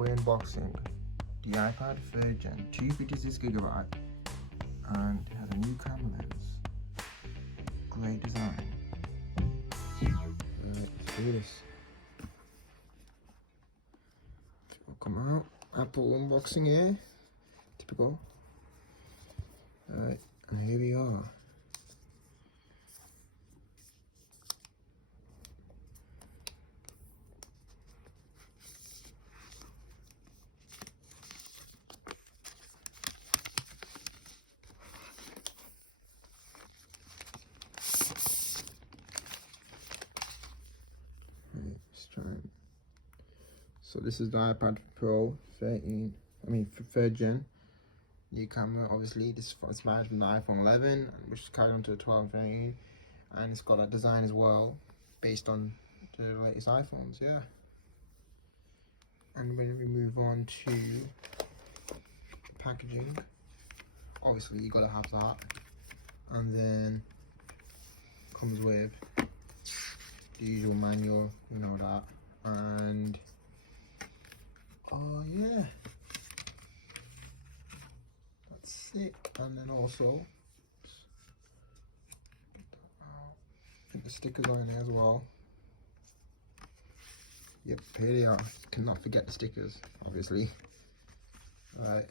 we're unboxing the iPad 3rd Gen, 256GB, and it has a new camera lens. Great design. Right, let's do this. It'll come out. Apple unboxing here. Typical. Alright, and here we are. So this is the iPad Pro 3rd Gen. New camera, obviously. This is managed from the iPhone 11, which is carried on to the 12 and 13, and it's got that design as well, based on the latest iPhones. Yeah. And when we move on to packaging, obviously you gotta have that, and then comes with the usual manual, you know that, and oh yeah, that's it. And then also, I think the stickers are in there as well. Yep, here they are. Cannot forget the stickers, obviously. Right.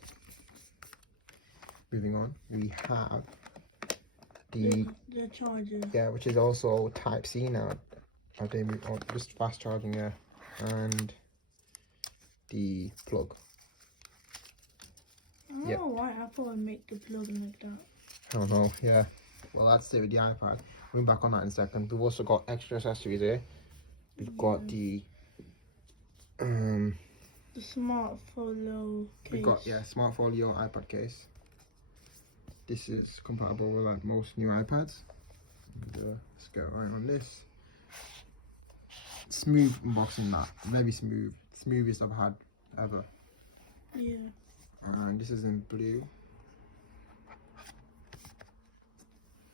Moving on, we have the charger. Yeah, which is also Type C now. Just fast charging, yeah, and the plug. I don't know why Apple would make the plug like that. I don't know, yeah. Well, that's it with the iPad. We'll be back on that in a second. We've also got extra accessories here. We've got the Smart Folio case. We've got Smart Folio iPad case. This is compatible with like most new iPads. And, let's get right on this. Smooth unboxing, that very smooth, smoothest I've had ever. Yeah. And this is in blue.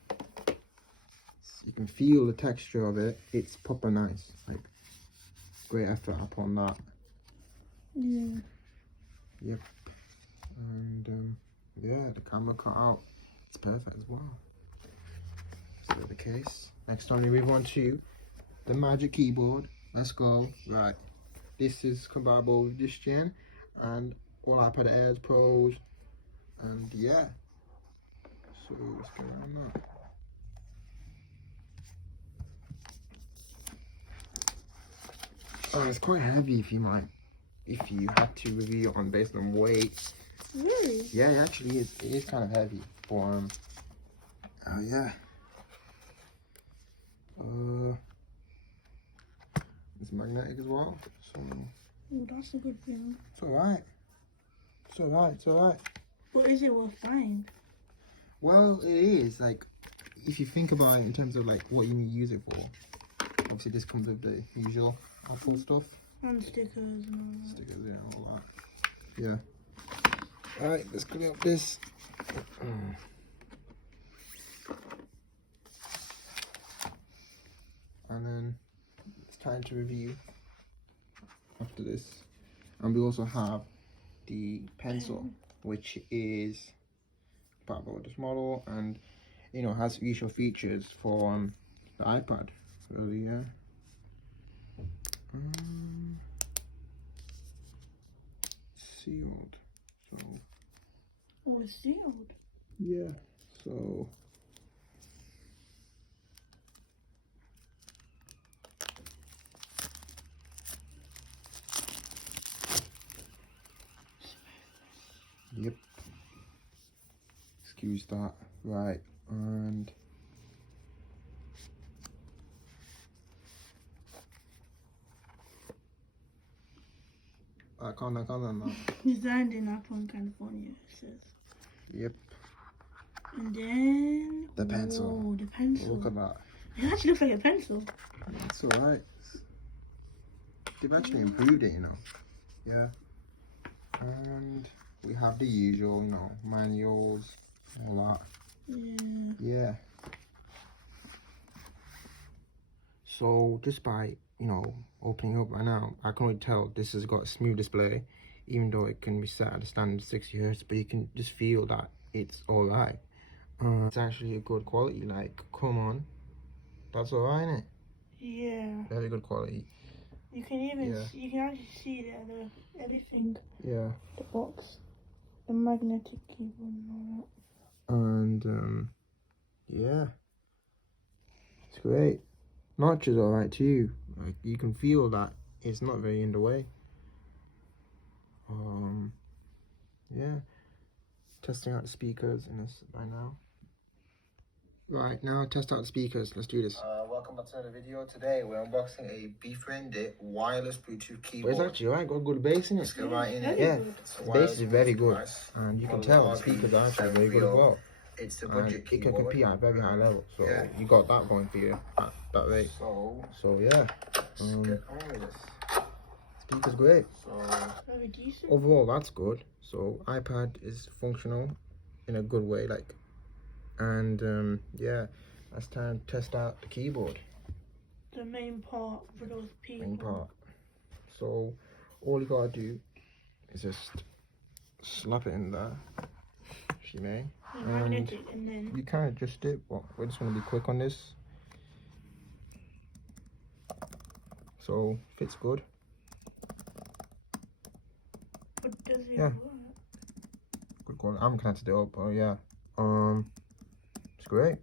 So you can feel the texture of it. It's proper nice. Like, great effort upon that. Yeah. Yep. And yeah, the camera cut out. It's perfect as well. So the case. Next time we move on to the Magic Keyboard. Let's go. Right. This is compatible with this gen and all iPad Airs Pros. And yeah. So let's go on that. Oh, it's quite heavy if you had to review it on based on weight. Really? Yeah, it actually is. It is kind of heavy. But oh yeah. It's magnetic as well. So Oh, that's a good thing. it's alright. It's alright. It's alright. But is it worth buying? Well, it is. Like, if you think about it in terms of like what you use it for. Obviously, this comes with the usual Apple stuff. And stickers and all that. Stickers, yeah, all that. Yeah. Alright, let's clean up this. And then it's time to review after this. And we also have the pencil, which is compatible with this model, and you know, has usual features for the iPad. Really, yeah. Sealed. So. Oh, it's sealed. Yeah. So. Yep. Excuse that. Right, and I can't now. Designed in Apple in California, it says. Yep. And then The pencil. Oh, the pencil. Look at that. It actually looks like a pencil. It's alright. They've actually improved it, you know. Yeah. And we have the usual, you know, manuals, all that. Yeah. Yeah. So just by you know, opening up right now, I can already tell this has got a smooth display, even though it can be set at a standard 60 hertz, but you can just feel that it's alright. It's actually a good quality, like, come on. That's alright, innit? Yeah. Very good quality. You can even Yeah. see, you can actually see there everything. Yeah. The box, the magnetic keyboard and all And, yeah. It's great. Notch is alright too. Like, you can feel that it's not very in the way. Yeah. Testing out the speakers in this right now. Right, now test out the speakers. Let's do this. Welcome back to another video. Today we're unboxing a befriended wireless Bluetooth keyboard. But it's actually right, got good bass in it. that. Let's get right in it. Very Yeah, good. the bass is very good. And you can tell the speakers are actually very good as well. It's the And budget it can keyboard. compete at a very high level. So Yeah. you got that going for you at that rate. So yeah. Let's get on with this. Speaker's great. Very decent. Overall, that's good. So iPad is functional in a good way, like, and yeah, that's time to test out the keyboard. The main part for those people. Main part. So all you gotta do is just slap it in there, if you may. You magnet it and then You can adjust it, but we're just gonna be quick on this. So fits good. what does it Yeah. work? Good quality. I'm connected it up. Oh yeah. It's great.